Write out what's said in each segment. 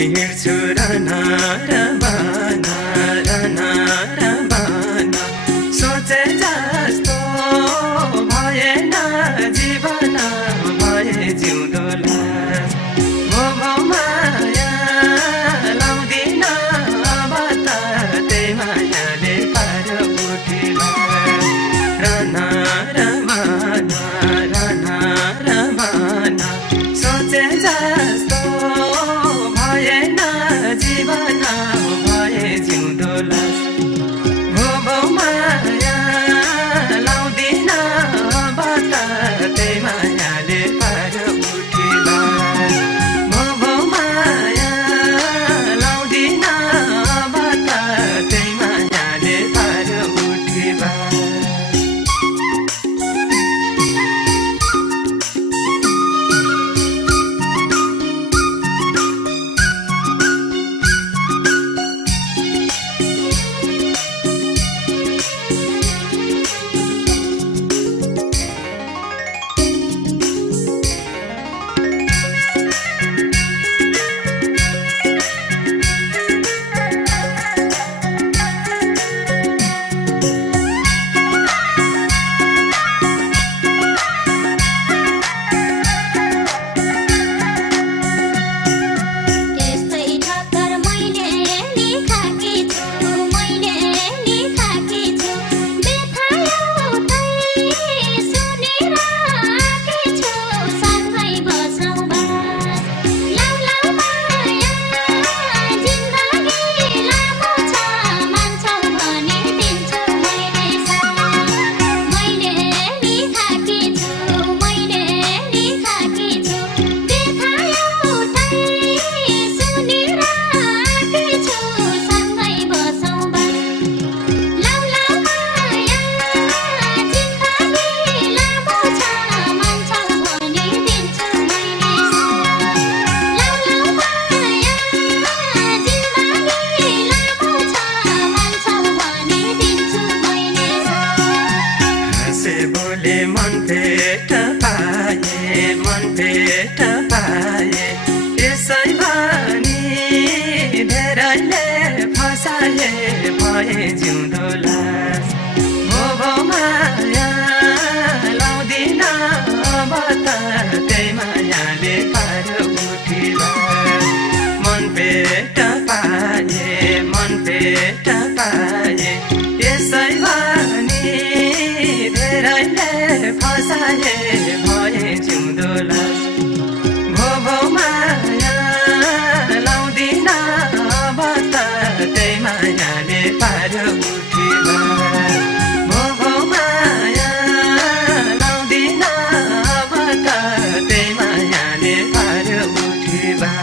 हिँड्छु रना रमाना रना रमाना सोचे जस्तो भएन जीवन भए जिउँदो लास भो माया लाउँदिन अब त त्यही मायाले पार उठिला रना रमाना रना रमाना सोचे जस्तो भएन जीवन भए जिउँदो लास भो माया लाउँदिन अब त त्यही मायाले पार उठिला भो माया लाउँदिन अब त त्यही मायाले पार उठिला मन भेट पाए यसै भनी धेरैले फसाए भए जिउँदो लास भो माया लाउँदिन अब त त्यही मायाले पार उठिला मन भेट पाए यसै भनी धेरैले फसाए भए जिउँदो लास भो माया लाउँदिन अब त त्यही मायाले पार उठिला भो माया लाउँदिन अब त त्यही मायाले पार उठिला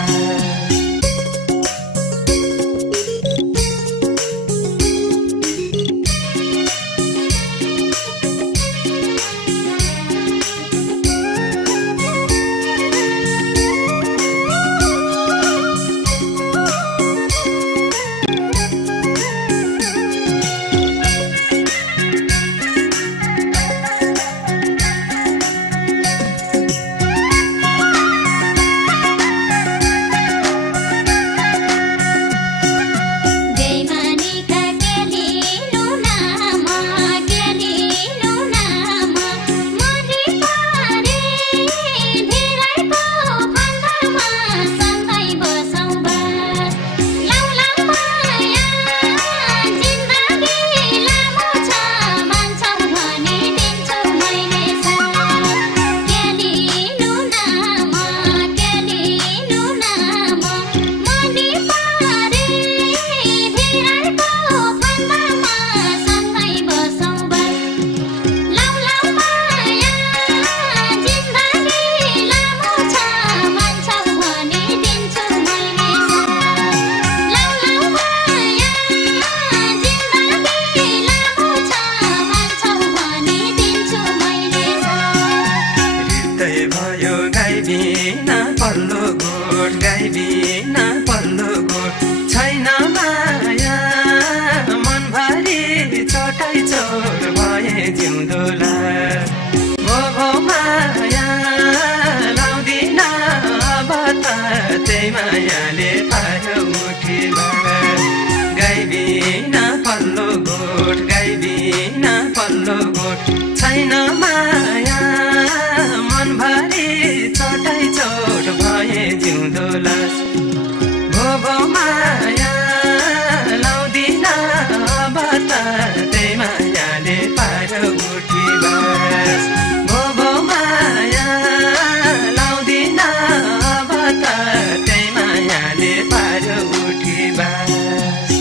पल्लो गोठ छैन माया मनभरि छोटै छोट भए जिउँदो लास भो माया लाउँदिन अब त त्यही मायाले पार्यो मुठी बास गाई बिना पल्लो गोठ गाई बिना पल्लो गोठ छैन माया मनभरि चोटै चोट भए जिउँदो लास भोभो माया लाउँदिन अब त त्यही मायाले पार्यो मुठी बास भोभो माया लाउँदिन अब त त्यही मायाले पार्यो मुठी बास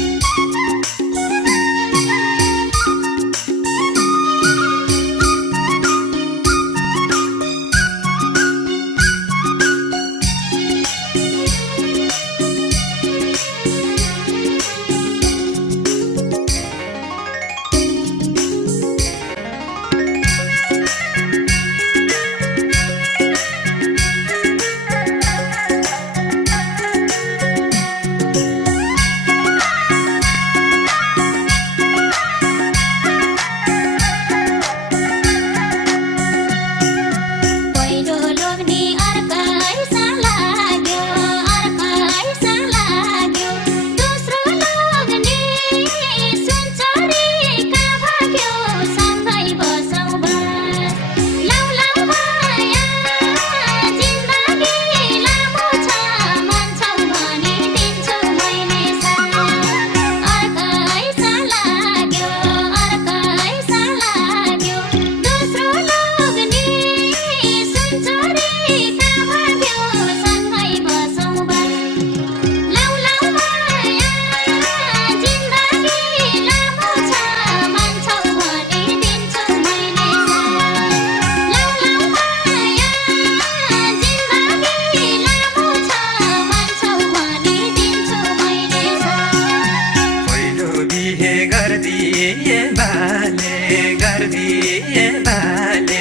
गर्दिए बाले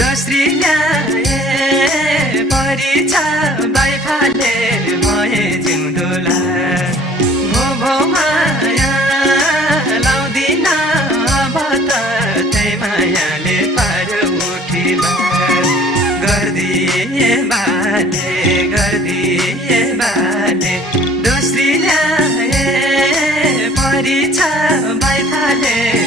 दोस्री ल्याए परीक्षा बाइफाले भए जिउँदोला भोभो माया लाउँदिन अब त त्यही मायाले पार्यो मुठी बास गर्दिए बाले दोस्री ल्याए परीक्षा बाइफाले